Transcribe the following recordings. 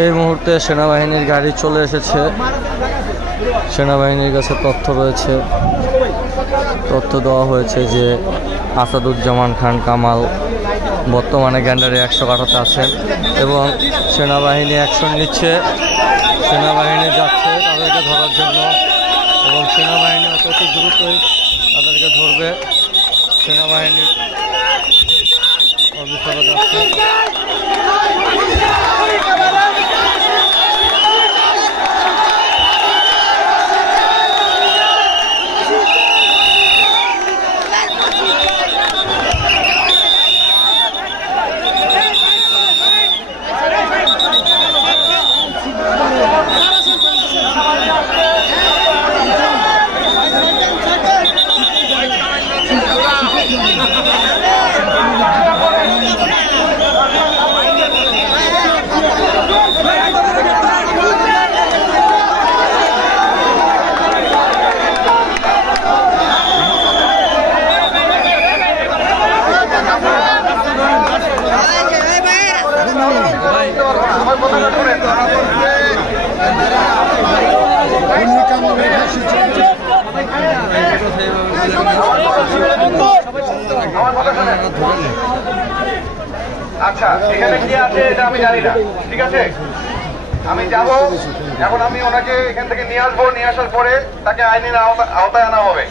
এই মুহূর্তে সেনাবাহিনীর গাড়ি চলে এসেছে। সেনাবাহিনীর কাছে তথ্য রয়েছে, তথ্য দেওয়া হয়েছে যে আসাদুজ্জামান খান কামাল বর্তমানে গ্যান্ডারি 100 কাঠাতে আছেন এবং সেনাবাহিনী অ্যাকশন নিচ্ছে। সেনাবাহিনী যাচ্ছে তাদেরকে ধরার জন্য এবং সেনাবাহিনী অতি দ্রুতই তাদেরকে ধরবে। সেনাবাহিনীর অফিসাররা যাচ্ছে। আচ্ছা, এখানে কি আছে এটা আমি জানি না, ঠিক আছে? আমি যাব, এখন আমি ওনাকে এখান থেকে নিয়ে আসবো, নিয়ে আসার পরে তাকে আইনের আওতায় আনা হবে।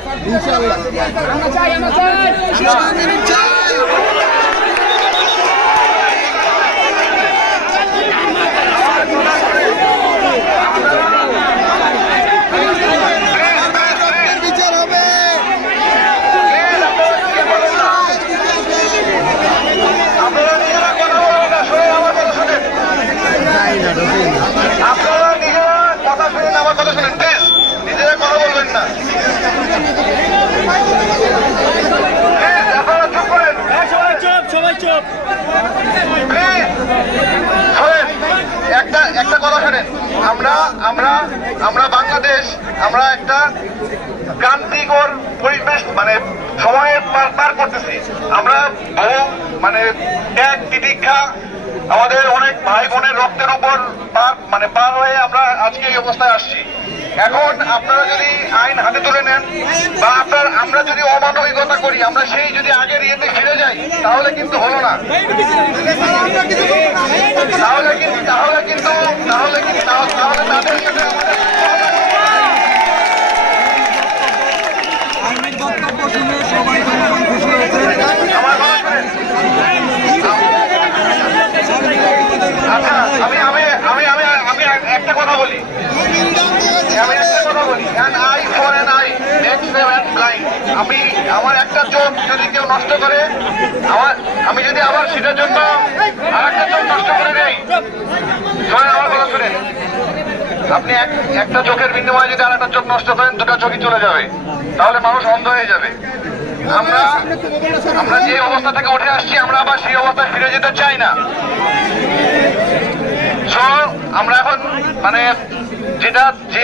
আপনারা নিজেরা কথা শুনেন, আমার কথা শুনেন, প্লিজ নিজেরা কথা বলবেন না। আপনারা চুপ করেন, সবাই চুপ। একটা কথা শোনেন, আমরা বাংলাদেশ, আমরা একটা ক্রান্তিকর পরিবেশ মানে সময়ে পার করতেছি। আমরা বহু মানে ত্যাগ তিতিক্ষা, আমাদের অনেক ভাই বোনের রক্তের উপর পার হয়ে আমরা আজকে এই অবস্থায় আসছি। এখন আপনারা যদি আইন হাতে তুলে নেন বা আমরা যদি অমানবিকতা করি, আমরা সেই যদি আগের ইয়েতে ফিরে যাই, তাহলে কিন্তু হলো না। তাহলে তাদের সাথে আমি একটা কথা বলি, আমার একটা চোখ যদি কেউ নষ্ট করে, আমি যদি আবার সেটার জন্য আর একটা চোখ নষ্ট করে দেই, আমার কথা শুনেন, আপনি একটা চোখের বিনিময়ে যদি আর একটা চোখ নষ্ট করেন, দুটা চোখই চলে যাবে, তাহলে মানুষ অন্ধ হয়ে যাবে। আমরা যে অবস্থা থেকে উঠে আসছি, আমরা আবার সেই অবস্থায় ফিরে যেতে চাই না। আমরা এখন মানে যেটা যে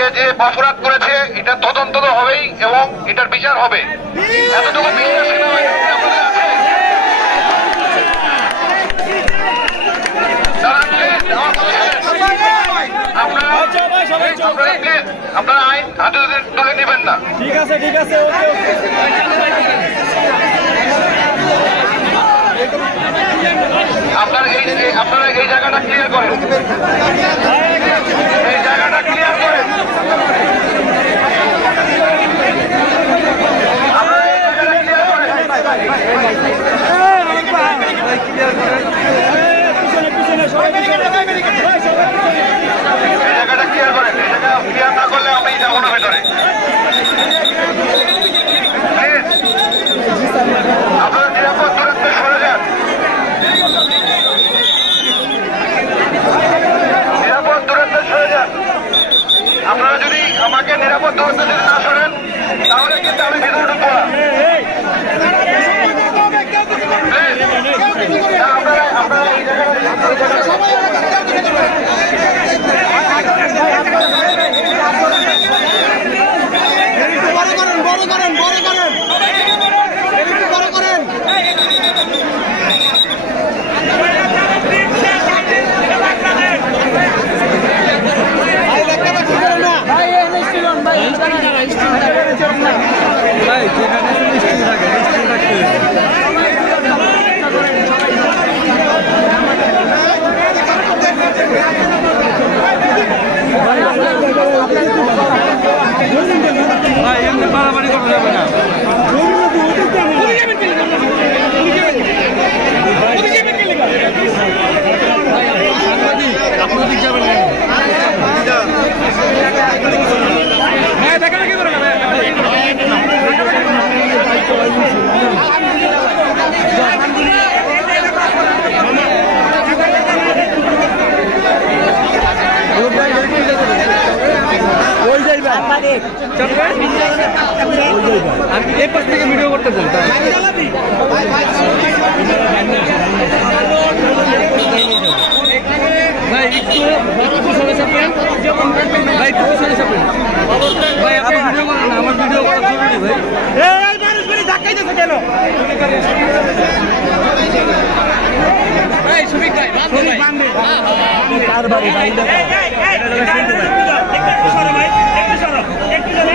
অপরাধ করেছে, এটা তদন্ত তো হবেই এবং এটার বিচার হবে, এতটুকু বিশ্বাস আপনারা আইন হাতে তুলে নেবেন না। ঠিক আছে, ঠিক আছে, আপনারা এই জায়গাটা ক্লিয়ার করেন, এই জায়গাটা ক্লিয়ার করেন, আপনারা এই জায়গাটা ক্লিয়ার করেন, এই জায়গাটা ক্লিয়ার করেন। এই জায়গা ক্লিয়ার না করলে আমি যাবো না ভেতরে। আপনারা নিরাপদ দূরত্বে সরে যান, নিরাপদ দূরত্বে সরে যান। আপনারা যদি আমাকে নিরাপদ দূরত্বে যদি না সরেন, তাহলে কিন্তু আমি ভিতরে ঢুকবো না। আপনারা এই জায়গায় আমি এই পাশ থেকে ভিডিও করতে বলতাম। ভাই একটু পিছনে চাপেন, ভাই একটু পিছনে চাপেন। ভাই আপনি ভিডিও করেন না, আমার ভিডিও করা জরুরি ভাই। এই মানুষ গুলি ধাক্কাইতেছে কেন? ভাই সুবিক ভাই বাঁধবে ভাই। কার বাড়ি ভাই? একটু সরো ভাই, একটু সরো, একটু সরো।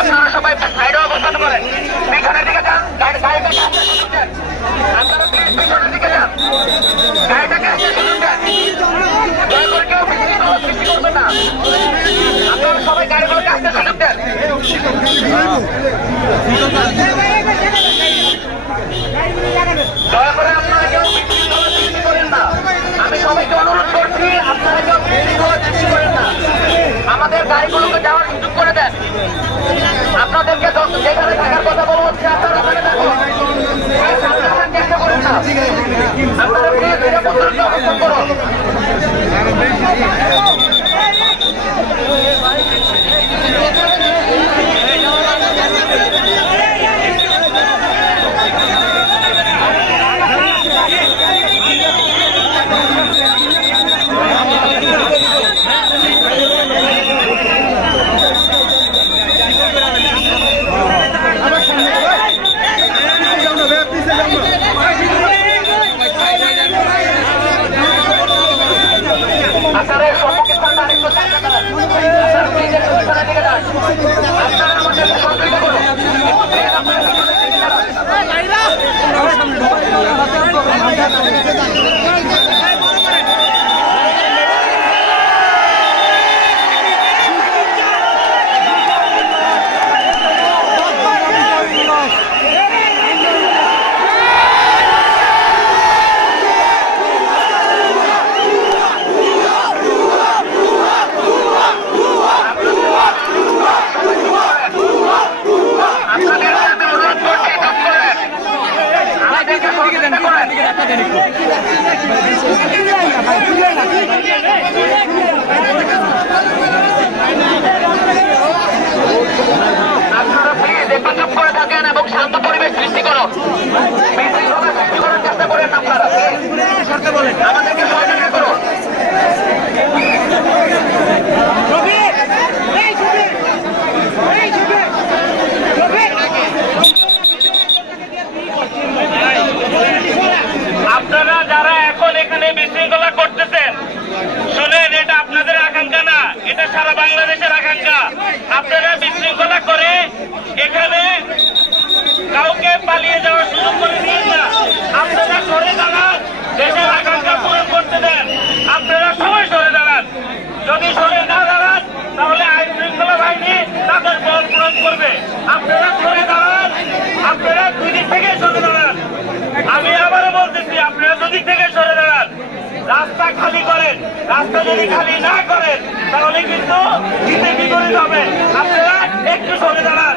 আপনারা সবাই সাইডে অবস্থান করেন, পিছনের দিকে যান, গাড়িটাকে আপনারা পিছনের দিকে যান, গাড়িটাকে দয়া করে কেউ বৃষ্টি করবেন না। আপনারা সবাই গাড়িগুলোকে আসতে সুযোগ দেন। দয়া করে আপনারা কেউ বৃষ্টি করেন না। আমি সবাইকে অনুরোধ করছি, আপনারা কেউ বৃষ্টি করেন না। আমাদের গাড়িগুলোকে যাওয়ার সুযোগ করে দেন। আপনাদেরকে যেখানে থাকার কথা বলা হচ্ছে আপনারা ওখানে থাকুন, চেষ্টা করেন না। আপনারা নিরাপত্তাকে অবস্থান করুন। আপনারা সম্মুখীন স্থানটা আরেকটু জায়গা দেন। আপনারা নিজের স্থানের দিকে যান। আপনারা আমাদের সহযোগিতা করুন। আপনারা প্লিজ একটু চুপ করে থাকেন এবং শান্ত পরিবেশ সৃষ্টি করুন। বিশৃঙ্খলা সৃষ্টি করার চেষ্টা করেন আপনারা। আমাদেরকে সহযোগিতা করুন। আপনারা যারা এখন এখানে বিশৃঙ্খলা করতেছেন, শুনেন, এটা আপনাদের আকাঙ্ক্ষা না, এটা সারা বাংলাদেশের আকাঙ্ক্ষা। আপনারা বিশৃঙ্খলা করে এখানে কাউকে পালিয়ে যাওয়ার সুযোগ করে দিন না। আপনারা সরে দাঁড়ান, দেশের আকাঙ্ক্ষা পূরণ করতে দেন। আপনারা সবাই সরে দাঁড়ান। যদি সরে না দাঁড়ান তাহলে আইন শৃঙ্খলা বাহিনী তাদের বল প্রয়োগ করবে। আপনারা সরে দাঁড়ান, আপনারা দুই দিক থেকে সরে দাঁড়ান। আমি আবারও বলতেছি, আপনারা দুদিক থেকে সরে দাঁড়ান, রাস্তা খালি করেন। রাস্তা যদি খালি না করেন তাহলে কিন্তু বিপরীত হবে। আপনারা একটু সরে দাঁড়ান।